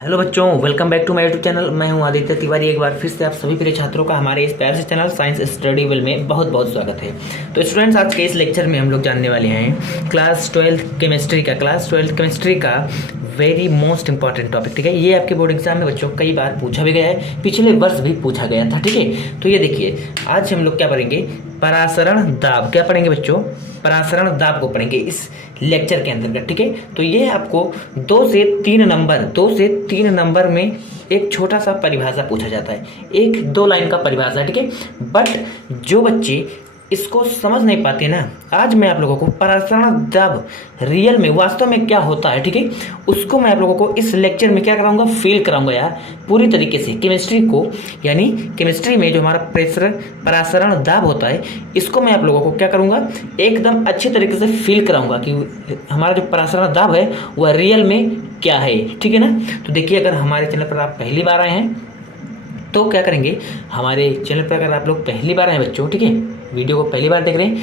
Hello बच्चों, welcome back to my YouTube channel. मैं हूं आदित्य तिवारी। एक बार फिर से आप सभी प्रिय छात्रों का हमारे इस प्यारे से चैनल साइंस स्टडी विल में बहुत बहुत स्वागत है। तो स्टूडेंट्स, आज के इस लेक्चर में हम लोग जानने वाले हैं क्लास 12 केमिस्ट्री का वेरी मोस्ट इंपॉर्टेंट टॉपिक। ठीक है, ये आपके बोर्ड एग्जाम में बच्चों कई बार पूछा भी गया है, पिछले वर्ष भी पूछा गया था। ठीक है, तो ये देखिए, आज हम लोग क्या पढ़ेंगे, परासरण दाब। क्या पढ़ेंगे बच्चों? परासरण दाब को पढ़ेंगे इस लेक्चर के अंतर्गत। ठीक है, तो ये आपको 2 से 3 नंबर में एक छोटा सा परिभाषा पूछा जाता है, 1-2 लाइन का परिभाषा। ठीक है, बट जो बच्चे इसको समझ नहीं पाते ना, आज मैं आप लोगों को परासरण दाब रियल में वास्तव में क्या होता है, ठीक है, उसको मैं आप लोगों को इस लेक्चर में क्या कराऊंगा, फील कराऊंगा यार पूरी तरीके से केमिस्ट्री को। यानी केमिस्ट्री में जो हमारा परासरण दाब होता है, इसको मैं आप लोगों को क्या करूंगा, एकदम अच्छे तरीके से फील कराऊंगा कि हमारा जो परासरण दाब है वह रियल में क्या है। ठीक है ना? तो देखिए, अगर हमारे चैनल पर आप पहली बार आए हैं तो क्या करेंगे, हमारे चैनल पर अगर आप लोग पहली बार आए बच्चों, ठीक है, वीडियो को पहली बार देख रहे हैं,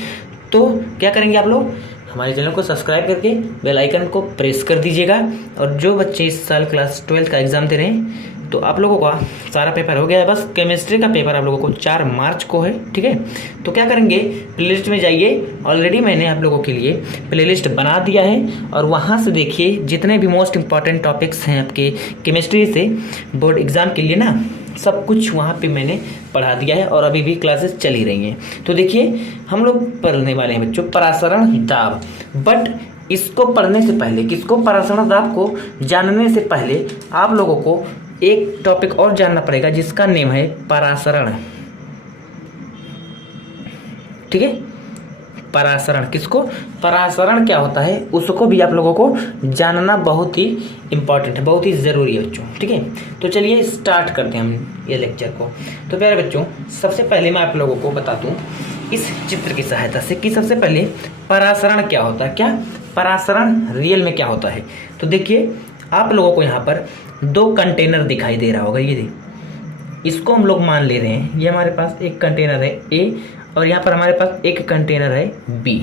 तो क्या करेंगे, आप लोग हमारे चैनल को सब्सक्राइब करके बेल आइकन को प्रेस कर दीजिएगा। और जो बच्चे इस साल क्लास 12 का एग्ज़ाम दे रहे हैं, तो आप लोगों का सारा पेपर हो गया है, बस केमिस्ट्री का पेपर आप लोगों को 4 मार्च को है। ठीक है, तो क्या करेंगे, प्लेलिस्ट में जाइए। ऑलरेडी मैंने आप लोगों के लिए प्लेलिस्ट बना दिया है, और वहाँ से देखिए जितने भी मोस्ट इंपॉर्टेंट टॉपिक्स हैं आपके केमिस्ट्री से बोर्ड एग्ज़ाम के लिए ना, सब कुछ वहाँ पे मैंने पढ़ा दिया है, और अभी भी क्लासेस चल ही रही हैं। तो देखिए, हम लोग पढ़ने वाले हैं बच्चों परासरण दाब। बट इसको पढ़ने से पहले, किसको, परासरण दाब को जानने से पहले आप लोगों को एक टॉपिक और जानना पड़ेगा, जिसका नेम है परासरण। ठीक है, परासरण किसको, परासरण क्या होता है उसको भी आप लोगों को जानना बहुत ही इंपॉर्टेंट है, बहुत ही ज़रूरी है बच्चों। ठीक है, तो चलिए स्टार्ट करते हैं हम ये लेक्चर को। तो प्यारे बच्चों, सबसे पहले मैं आप लोगों को बता दूं इस चित्र की सहायता से कि सबसे पहले परासरण क्या होता है, क्या परासरण रियल में क्या होता है। तो देखिए, आप लोगों को यहाँ पर 2 कंटेनर दिखाई दे रहा होगा। ये देखिए, इसको हम लोग मान ले रहे हैं, ये हमारे पास एक कंटेनर है A, और यहाँ पर हमारे पास एक कंटेनर है B।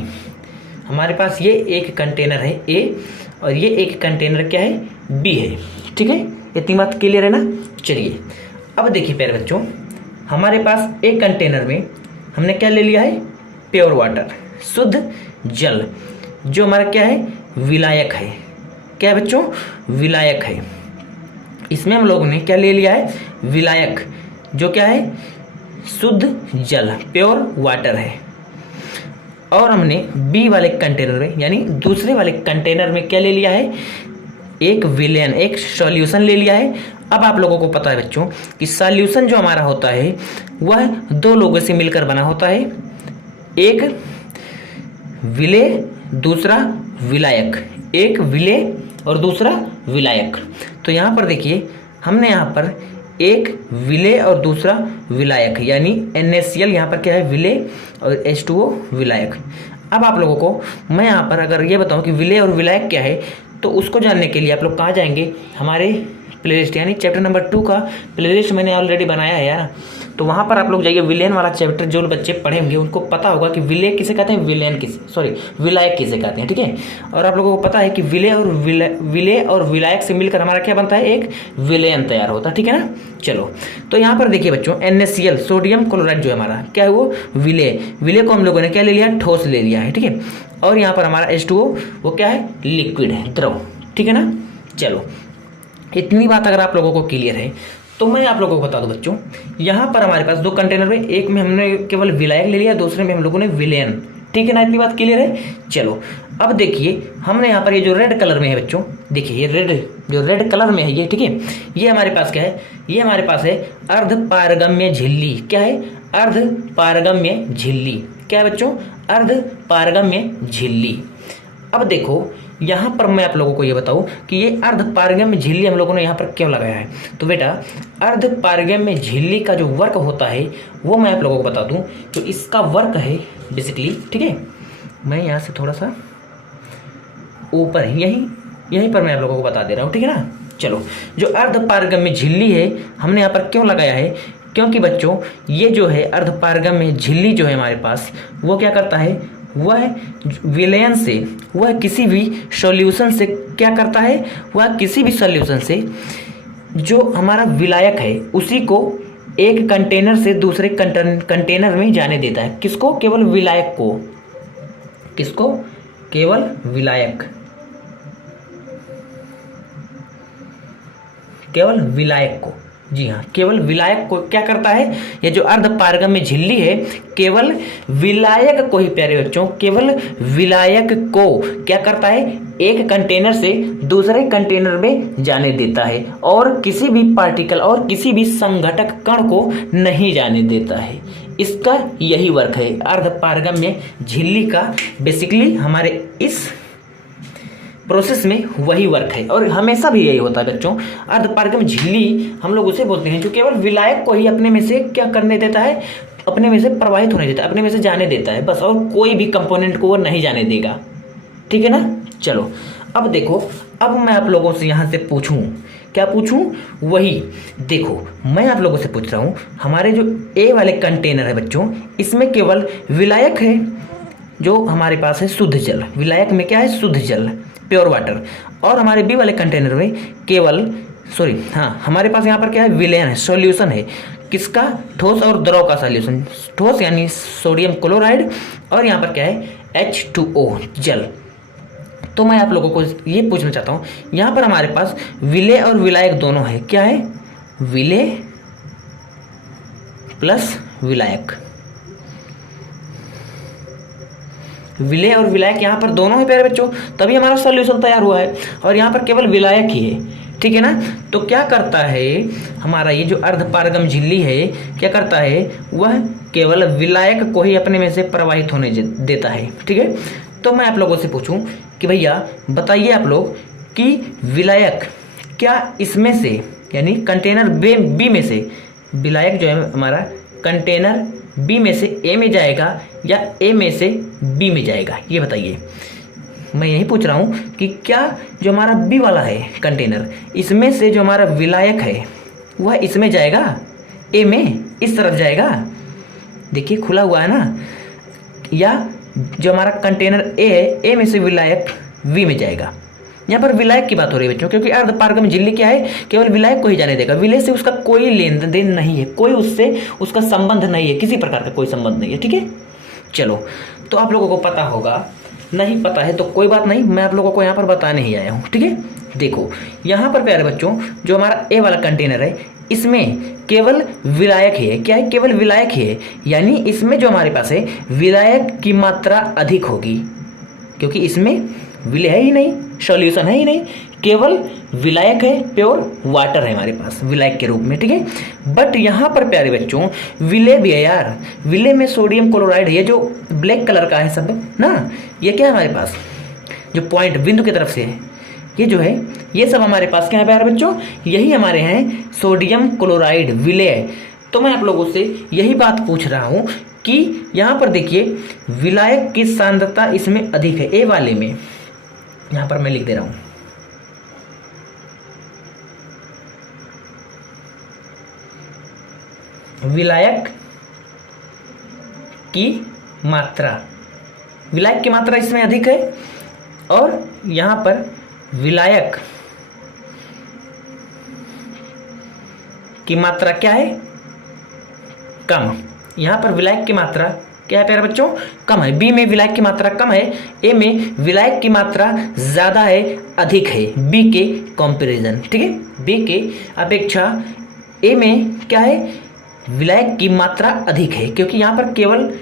हमारे पास ये एक कंटेनर है A, और ये एक कंटेनर क्या है, B है। ठीक है, इतनी बात क्लियर है ना? चलिए, अब देखिए प्यारे बच्चों, हमारे पास एक कंटेनर में हमने क्या ले लिया है, प्योर वाटर, शुद्ध जल, जो हमारा क्या है, विलायक है। क्या है बच्चों, विलायक है। इसमें हम लोगों ने क्या ले लिया है, विलायक, जो क्या है, शुद्ध जल, प्योर वाटर है। और हमने बी वाले कंटेनर में, यानी दूसरे वाले कंटेनर में क्या ले लिया है, एक विलेन, एक सॉल्यूशन ले लिया है। अब आप लोगों को पता है बच्चों कि सॉल्यूशन जो हमारा होता है वह 2 लोगों से मिलकर बना होता है, एक विले, दूसरा विलायक, एक विले और दूसरा विलायक। तो यहाँ पर देखिए, हमने यहाँ पर एक विले और दूसरा विलायक, यानी NaCl यहाँ पर क्या है, विले, और H2O विलायक। अब आप लोगों को मैं यहाँ पर अगर ये बताऊँ कि विले और विलायक क्या है, तो उसको जानने के लिए आप लोग कहाँ जाएंगे, हमारे प्लेलिस्ट, यानी चैप्टर नंबर 2 का प्लेलिस्ट मैंने ऑलरेडी बनाया है यार। तो वहाँ पर आप लोग जाइए, विलेन वाला चैप्टर जो बच्चे पढ़े होंगे उनको पता होगा कि विले किसे कहते हैं, विलायक किसे कहते हैं। ठीक है, और आप लोगों को पता है कि विले और विलायक से मिलकर हमारा क्या बनता है, एक विलेन तैयार होता है। ठीक है ना? चलो, तो यहाँ पर देखिए बच्चों, NaCl, सोडियम क्लोराइड, जो है हमारा क्या है, वो विले को हम लोगों ने क्या ले लिया, ठोस ले लिया है। ठीक है, और यहाँ पर हमारा H2O वो क्या है, लिक्विड है, द्रव। ठीक है ना? चलो, इतनी बात अगर आप लोगों को क्लियर है, तो मैं आप लोगों को बता दूं बच्चों, यहाँ पर हमारे पास 2 कंटेनर में, एक में हमने केवल विलायक ले लिया, दूसरे में हम लोगों ने विलेन। ठीक है ना? इतनी बात क्लियर है? चलो, अब देखिए, हमने यहाँ पर ये जो रेड कलर में है बच्चों, देखिए ये जो रेड कलर में है ये, ठीक है, ये हमारे पास क्या है, ये हमारे पास है अर्धपारगम्य झिल्ली। क्या है, अर्धपारगम्य झिल्ली। क्या है बच्चों, अर्धपारगम्य झिल्ली। अब देखो, यहाँ पर मैं आप लोगों को ये बताऊं कि ये अर्धपारगम्य झिल्ली हम लोगों ने यहाँ पर क्यों लगाया है। तो बेटा, अर्धपारगम्य झिल्ली का जो वर्क होता है वो मैं आप लोगों को बता दूं। तो इसका वर्क है बेसिकली, ठीक है, मैं यहाँ से थोड़ा सा ऊपर यहीं पर मैं आप लोगों को बता दे रहा हूँ। ठीक है ना? चलो, जो अर्धपारगम्य झिल्ली है हमने यहाँ पर क्यों लगाया है, क्योंकि बच्चों ये जो है अर्धपारगम्य झिल्ली जो है हमारे पास, वो क्या करता है, वह विलयन से, वह किसी भी सॉल्यूशन से क्या करता है, वह किसी भी सॉल्यूशन से जो हमारा विलायक है उसी को एक कंटेनर से दूसरे कंटेनर में जाने देता है। किसको? केवल विलायक को। किसको? केवल विलायक। केवल विलायक को, जी हाँ, केवल विलायक को क्या करता है? ये जो अर्धपारगम्य झिल्ली है केवल विलायक को ही, प्यारे बच्चों, केवल विलायक को क्या करता है? एक कंटेनर से दूसरे कंटेनर में जाने देता है और किसी भी पार्टिकल और किसी भी संघटक कण को नहीं जाने देता है। इसका यही वर्क है अर्धपारगम्य झिल्ली का। बेसिकली हमारे इस प्रोसेस में वही वर्क है और हमेशा भी यही होता है बच्चों। अर्धपारगम्य झिल्ली हम लोग उसे बोलते हैं जो केवल विलायक को ही अपने में से क्या करने देता है? अपने में से प्रवाहित होने देता है, अपने में से जाने देता है बस, और कोई भी कंपोनेंट को वो नहीं जाने देगा। ठीक है ना? चलो अब देखो, अब मैं आप लोगों से यहाँ से पूछूं, क्या पूछूं? वही देखो, मैं आप लोगों से पूछ रहा हूँ, हमारे जो ए वाले कंटेनर है बच्चों, इसमें केवल विलायक है जो हमारे पास है शुद्ध जल। विलायक में क्या है? शुद्ध जल, प्योर वाटर। और हमारे बी वाले कंटेनर में केवल हमारे पास यहाँ पर क्या है? विलेन है, सॉल्यूशन है। किसका? ठोस और द्रव का सॉल्यूशन। ठोस यानी सोडियम क्लोराइड और यहाँ पर क्या है? H2O, जल। तो मैं आप लोगों को ये पूछना चाहता हूँ, यहाँ पर हमारे पास विलेय और विलायक दोनों है। क्या है? विलेय प्लस विलायक। विलेय और विलायक यहाँ पर दोनों ही प्यारे बच्चों, तभी हमारा सॉल्यूशन तैयार हुआ है। और यहाँ पर केवल विलायक ही है। ठीक है ना? तो क्या करता है हमारा ये जो अर्धपारगम झिल्ली है, क्या करता है? वह केवल विलायक को ही अपने में से प्रवाहित होने देता है। ठीक है? तो मैं आप लोगों से पूछूं कि भैया बताइए आप लोग कि विलायक क्या इसमें से, यानी कंटेनर बी में से, विलायक जो है हमारा कंटेनर बी में से ए में जाएगा या ए में से बी में जाएगा? ये बताइए। मैं यही पूछ रहा हूँ कि क्या जो हमारा बी वाला है कंटेनर, इसमें से जो हमारा विलायक है वह इसमें जाएगा, ए में, इस तरफ जाएगा? देखिए खुला हुआ है ना। या जो हमारा कंटेनर ए है, ए में से विलायक वी में जाएगा? यहाँ पर विलायक की बात हो रही है बच्चों, क्योंकि अर्धपारगम झिल्ली क्या है? केवल विलायक को ही जाने देगा। विलेय से उसका कोई लेन देन नहीं है, कोई उससे उसका संबंध नहीं है, किसी प्रकार का कोई संबंध नहीं है। ठीक है? चलो, तो आप लोगों को पता होगा, नहीं पता है तो कोई बात नहीं, मैं आप लोगों को यहाँ पर बताने ही आया हूँ। ठीक है? देखो यहाँ पर प्यारे बच्चों, जो हमारा ए वाला कंटेनर है इसमें केवल विलायक ही है। क्या है? केवल विलायक ही है। यानी इसमें जो हमारे पास है विलायक की मात्रा अधिक होगी, क्योंकि इसमें विलेय है ही नहीं, सॉल्यूशन है ही नहीं, केवल विलायक है, प्योर वाटर है हमारे पास विलायक के रूप में। ठीक है? बट यहाँ पर प्यारे बच्चों विलेय भी है यार। विलेय में सोडियम क्लोराइड है, ये जो ब्लैक कलर का है सब ना, ये क्या है हमारे पास? जो पॉइंट बिंदु की तरफ से है, ये जो है ये सब हमारे पास क्या है प्यारे बच्चों? यही हमारे हैं सोडियम क्लोराइड, विलेय। तो मैं आप लोगों से यही बात पूछ रहा हूँ कि यहाँ पर देखिए विलायक की सांद्रता इसमें अधिक है, ए वाले में। यहाँ पर मैं लिख दे रहा हूँ, विलायक की मात्रा, विलायक की मात्रा इसमें अधिक है और यहाँ पर विलायक की मात्रा क्या है? कम। यहाँ पर विलायक की मात्रा क्या है प्यारे बच्चों? कम है। बी में विलायक की मात्रा कम है, ए में विलायक की मात्रा ज़्यादा है, अधिक है बी के कंपैरिजन। ठीक है? बी के अपेक्षा ए में क्या है? विलायक की मात्रा अधिक है, क्योंकि यहाँ पर केवल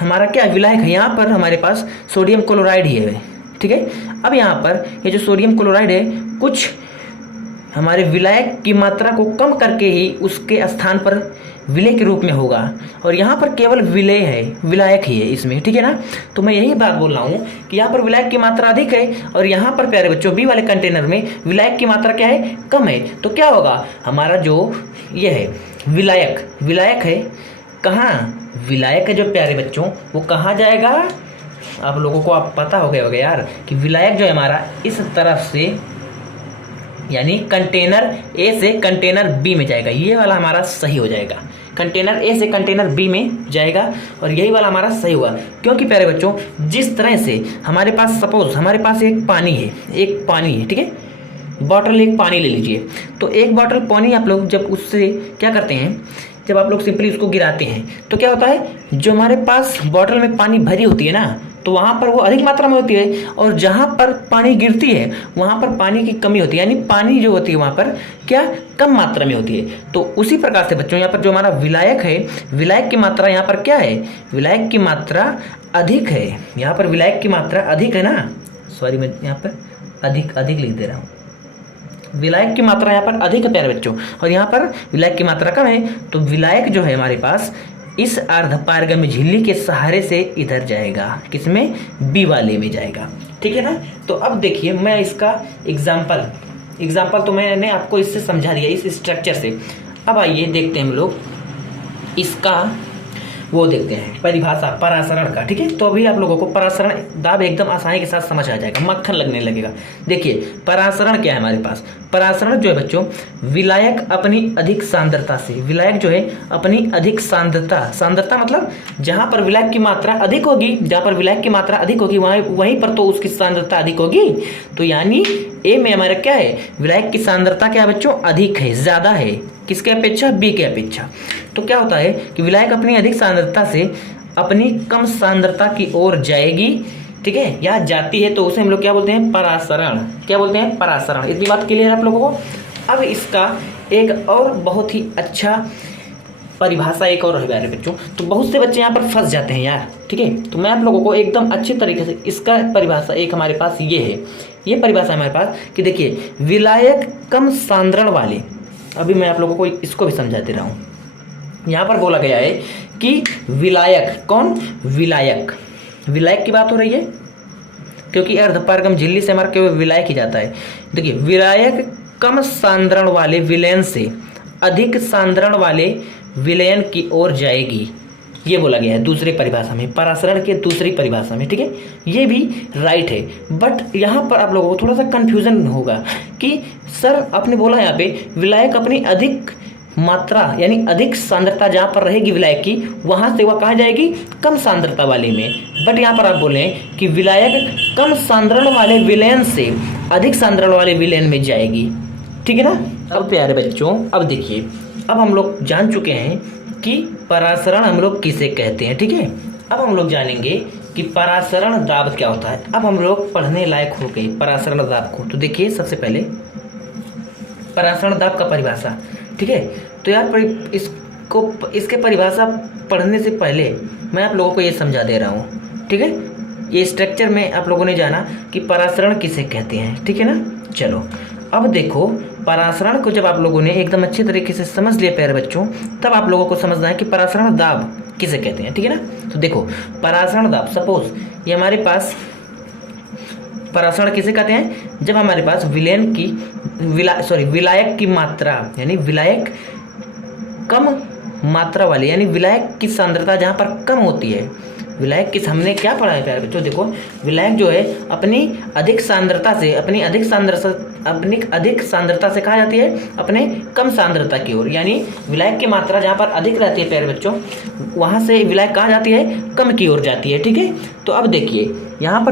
हमारा क्या विलायक है, यहाँ पर हमारे पास सोडियम क्लोराइड ही है। ठीक है? अब यहाँ पर ये जो सोडियम क्लोराइड है कुछ हमारे विलायक की मात्रा को कम करके ही उसके स्थान पर विलेय के रूप में होगा, और यहाँ पर केवल विलेय है, विलायक ही है इसमें। ठीक है ना? तो मैं यही बात बोल रहा हूँ कि यहाँ पर विलायक की मात्रा अधिक है और यहाँ पर प्यारे बच्चों बी वाले कंटेनर में विलायक की मात्रा क्या है? कम है। तो क्या होगा? हमारा जो ये है विलायक है, कहाँ विलायक है जो प्यारे बच्चों वो कहाँ जाएगा? आप लोगों को आप पता हो गया होगा यार कि विलायक जो है हमारा इस तरफ से, यानी कंटेनर ए से कंटेनर बी में जाएगा। ये वाला हमारा सही हो जाएगा, कंटेनर ए से कंटेनर बी में जाएगा और यही वाला हमारा सही हुआ। क्योंकि प्यारे बच्चों जिस तरह से हमारे पास, सपोज हमारे पास एक पानी है, ठीक है? बॉटल एक पानी ले लीजिए। तो एक बॉटल पानी आप लोग जब उससे क्या करते हैं, जब आप लोग सिंपली उसको गिराते हैं तो क्या होता है, जो हमारे पास बॉटल में पानी भरी होती है ना, तो वहाँ पर वो अधिक मात्रा में होती है, और जहाँ पर पानी गिरती है वहाँ पर पानी की कमी होती है, यानी पानी जो होती है वहाँ पर क्या कम मात्रा में होती है। तो उसी प्रकार से बच्चों यहाँ पर जो हमारा विलायक है, विलायक की मात्रा यहाँ पर क्या है, विलायक की मात्रा अधिक है। यहाँ पर विलायक की मात्रा अधिक है ना, सॉरी मैं यहाँ पर अधिक लिख दे रहा हूँ। विलायक की मात्रा यहाँ पर अधिक है प्यारे बच्चों, और यहाँ पर विलायक की मात्रा कम है। तो विलायक जो है हमारे पास इस अर्धपारगम्य झिल्ली के सहारे से इधर जाएगा, किसमें, बी वाले में जाएगा, ठीक है ना। तो अब देखिए मैं इसका एग्जाम्पल तो मैंने आपको इससे समझा दिया, इस स्ट्रक्चर से। अब आइए देखते हैं हम लोग इसका वो देखते हैं परिभाषा परासरण का, ठीक है। तो अभी आप लोगों को परासरण दाब एकदम आसानी के साथ समझ आ जाएगा, मक्खन लगने लगेगा। देखिए परासरण क्या है हमारे पास, परासरण जो है बच्चों, विलायक अपनी अधिक सांद्रता से, विलायक जो है अपनी अधिक सांद्रता मतलब जहां पर विलायक की मात्रा अधिक होगी, जहां पर विलायक की मात्रा अधिक होगी वहीं पर तो उसकी सांद्रता अधिक होगी। तो यानी ए में हमारा क्या है, विलायक की सांद्रता क्या है बच्चों, अधिक है, ज्यादा है, किसके अपेक्षा, बी के अपेक्षा। तो क्या होता है कि विलायक अपनी अधिक सांद्रता से अपनी कम सांद्रता की ओर जाएगी, ठीक है, या जाती है, तो उसे हम लोग क्या बोलते हैं, परासरण। क्या बोलते हैं, परासरण। इतनी बात क्लियर है आप लोगों को। अब इसका एक और बहुत ही अच्छा परिभाषा एक और है प्यारे बच्चों। तो बहुत से बच्चे यहाँ पर फंस जाते हैं यार, ठीक है। तो मैं आप लोगों को एकदम अच्छे तरीके से इसका परिभाषा एक हमारे पास ये है, ये परिभाषा हमारे पास कि देखिए विलायक कम सांद्रण वाले, अभी मैं आप लोगों को इसको भी समझा दे रहा हूँ। यहाँ पर बोला गया है कि विलायक, कौन, विलायक की बात हो रही है, क्योंकि अर्धपारगम झिल्ली से हमारा केवल विलायक ही जाता है। देखिए विलायक कम सांद्रण वाले विलयन से अधिक सांद्रण वाले विलयन की ओर जाएगी, ये बोला गया है दूसरी परिभाषा में, परासरण के दूसरी परिभाषा में, ठीक है। ये भी राइट है, बट यहाँ पर आप लोगों को थोड़ा सा कंफ्यूजन होगा कि सर आपने बोला यहाँ पे विलायक अपनी अधिक मात्रा यानी अधिक सांद्रता जहाँ पर रहेगी विलायक की, वहाँ से वह कहाँ जाएगी, कम सांद्रता वाले में। बट यहाँ पर आप बोले कि विलायक कम सांद्रण वाले विलयन से अधिक सांद्रण वाले विलयन में जाएगी, ठीक है ना। अब प्यारे बच्चों अब देखिए, अब हम लोग जान चुके हैं कि परासरण हम लोग किसे कहते हैं, ठीक है। अब हम लोग जानेंगे कि परासरण दाब क्या होता है। अब हम लोग पढ़ने लायक हो गए परासरण दाब को। तो देखिए सबसे पहले परासरण दाब का परिभाषा, ठीक है। तो यार इसके परिभाषा पढ़ने से पहले मैं आप लोगों को ये समझा दे रहा हूँ, ठीक है। ये स्ट्रक्चर में आप लोगों ने जाना कि परासरण किसे कहते हैं, ठीक है ना। चलो अब देखो, परासरण को जब आप लोगों ने एकदम अच्छे तरीके से समझ लिया प्यारे बच्चों, तब आप लोगों को समझना है कि परासरण दाब किसे कहते हैं, ठीक है ना। तो देखो परासरण दाब, सपोज ये हमारे पास परासरण किसे कहते हैं, जब हमारे पास विलयन की विलायक की मात्रा यानी विलायक कम मात्रा वाली, यानी विलायक की सांद्रता जहाँ पर कम होती है, विलायक की हमने क्या पढ़ा है प्यारे बच्चों, देखो विलायक जो है अपनी अधिक सांद्रता से अपनी अधिक सांद्रता से कहाँ जाती है, अपने कम सांद्रता की ओर, यानी विलायक की मात्रा जहाँ पर अधिक रहती है प्यारे बच्चों, वहाँ से विलायक कहाँ जाती है, कम की ओर जाती है, ठीक है। तो अब देखिए यहाँ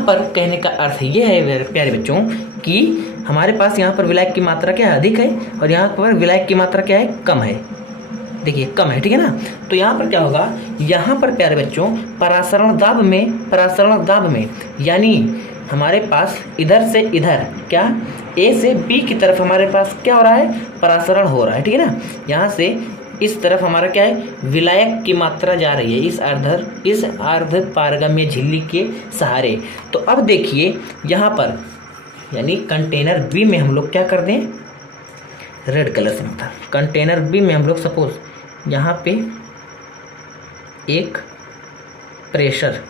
पर कहने का अर्थ ये है प्यारे बच्चों कि हमारे पास यहाँ पर विलायक की मात्रा क्या है, अधिक है, और यहाँ पर विलायक की मात्रा क्या है, कम है। देखिए कम है, ठीक है ना। तो यहाँ पर क्या होगा, यहाँ पर प्यारे बच्चों परासरण दाब में यानी हमारे पास इधर से इधर क्या, ए से बी की तरफ हमारे पास क्या हो रहा है, परासरण हो रहा है, ठीक है ना। यहाँ से इस तरफ हमारा क्या है, विलायक की मात्रा जा रही है इस अर्धपारगम्य झिल्ली के सहारे। तो अब देखिए यहाँ पर यानी कंटेनर बी में हम लोग क्या कर दें, रेड कलर से मतलब कंटेनर बी में हम लोग सपोज यहाँ पे एक प्रेशर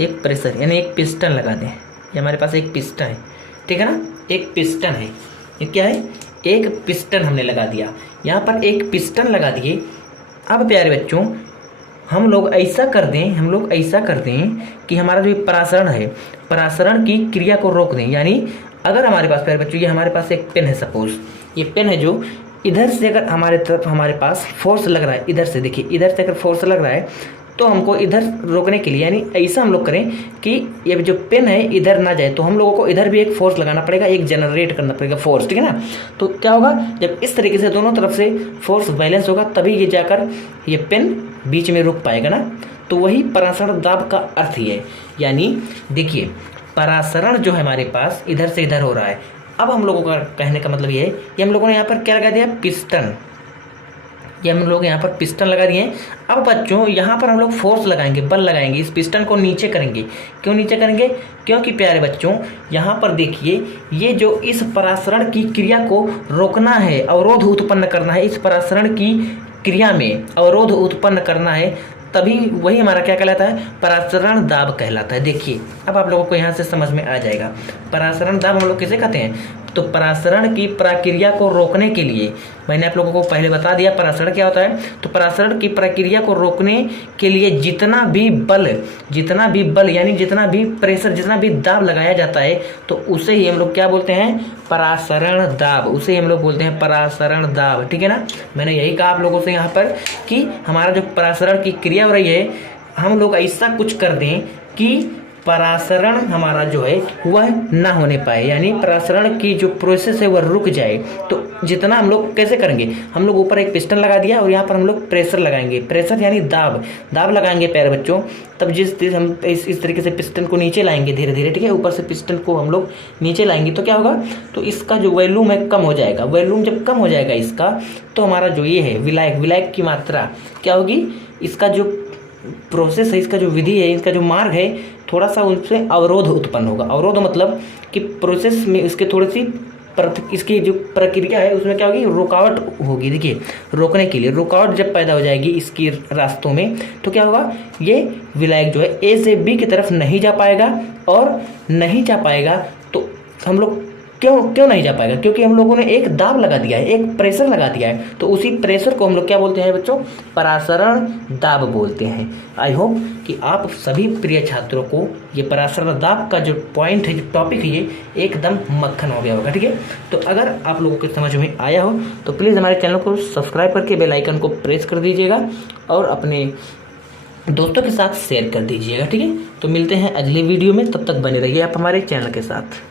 यानी एक पिस्टन लगा दें। ये हमारे पास एक पिस्टन है, ठीक है ना, एक पिस्टन है। ये क्या है, एक पिस्टन हमने लगा दिया, यहाँ पर एक पिस्टन लगा दिए। अब प्यारे बच्चों हम लोग ऐसा कर दें कि हमारा जो परासरण है, परासरण की क्रिया को रोक दें। यानी अगर हमारे पास प्यारे बच्चों ये हमारे पास एक पेन है, सपोज ये पेन है, जो इधर से अगर हमारे पास फोर्स लग रहा है, इधर से देखिए, इधर से अगर फोर्स लग रहा है तो हमको इधर रोकने के लिए, यानी ऐसा हम लोग करें कि ये जो पेन है इधर ना जाए, तो हम लोगों को इधर भी एक फोर्स लगाना पड़ेगा, एक जनरेट करना पड़ेगा फोर्स, ठीक है ना। तो क्या होगा, जब इस तरीके से दोनों तरफ से फोर्स बैलेंस होगा तभी ये जाकर ये पेन बीच में रुक पाएगा ना। तो वही परासरण दाब का अर्थ ही है। यानी देखिए, परासरण जो है हमारे पास इधर से इधर हो रहा है। अब हम लोगों का कहने का मतलब ये है कि हम लोगों ने यहाँ पर क्या लगा दिया, पिस्टन। ये हम लोग यहाँ पर पिस्टन लगा दिए हैं। अब बच्चों यहाँ पर हम लोग फोर्स लगाएंगे, बल लगाएंगे, इस पिस्टन को नीचे करेंगे। क्यों नीचे करेंगे, क्योंकि प्यारे बच्चों यहाँ पर देखिए, ये जो इस परासरण की क्रिया को रोकना है, अवरोध उत्पन्न करना है, इस परासरण की क्रिया में अवरोध उत्पन्न करना है, तभी वही हमारा क्या कहलाता है, परासरण दाब कहलाता है। देखिए अब आप लोगों को यहाँ से समझ में आ जाएगा परासरण दाब हम लोग किसे कहते हैं। तो परासरण की प्रक्रिया को रोकने के लिए, मैंने आप लोगों को पहले बता दिया परासरण क्या होता है। तो परासरण की प्रक्रिया को रोकने के लिए जितना भी बल यानी जितना भी प्रेशर, जितना भी दाब लगाया जाता है, तो उसे ही हम लोग क्या बोलते हैं, परासरण दाब। उसे हम लोग बोलते हैं परासरण दाब, ठीक है ना। मैंने यही कहा आप लोगों से यहाँ पर कि हमारा जो परासरण की क्रिया हो रही है, हम लोग ऐसा कुछ कर दें कि परासरण हमारा जो है वह ना होने पाए, यानी परासरण की जो प्रोसेस है वह रुक जाए। तो जितना हम लोग कैसे करेंगे, हम लोग ऊपर एक पिस्टन लगा दिया और यहाँ पर हम लोग प्रेशर लगाएंगे, प्रेशर यानी दाब लगाएंगे प्यारे बच्चों। तब जिस हम इस तरीके से पिस्टन को नीचे लाएंगे धीरे धीरे, ठीक है, ऊपर से पिस्टन को हम लोग नीचे लाएंगे तो क्या होगा, तो इसका जो वॉल्यूम है कम हो जाएगा। वॉल्यूम जब कम हो जाएगा इसका, तो हमारा जो ये है विलायक की मात्रा क्या होगी, इसका जो प्रोसेस है, इसका जो विधि है, इसका जो मार्ग है, थोड़ा सा उनसे अवरोध उत्पन्न होगा। अवरोध मतलब कि प्रोसेस में इसके थोड़ी सी इसकी जो प्रक्रिया है उसमें क्या होगी, रुकावट होगी। देखिए रोकने के लिए रुकावट जब पैदा हो जाएगी इसकी रास्तों में, तो क्या होगा, ये विलायक जो है ए से बी की तरफ नहीं जा पाएगा। और नहीं जा पाएगा तो हम लोग क्यों नहीं जा पाएगा, क्योंकि हम लोगों ने एक दाब लगा दिया है, एक प्रेशर लगा दिया है। तो उसी प्रेशर को हम लोग क्या बोलते हैं बच्चों, परासरण दाब बोलते हैं। आई होप कि आप सभी प्रिय छात्रों को ये परासरण दाब का जो पॉइंट है, जो टॉपिक है, ये एकदम मक्खन हो गया होगा, ठीक है। तो अगर आप लोगों के समझ में आया हो तो प्लीज़ हमारे चैनल को सब्सक्राइब करके बेल आइकन को प्रेस कर दीजिएगा और अपने दोस्तों के साथ शेयर कर दीजिएगा, ठीक है। तो मिलते हैं अगले वीडियो में, तब तक बने रहिए आप हमारे चैनल के साथ।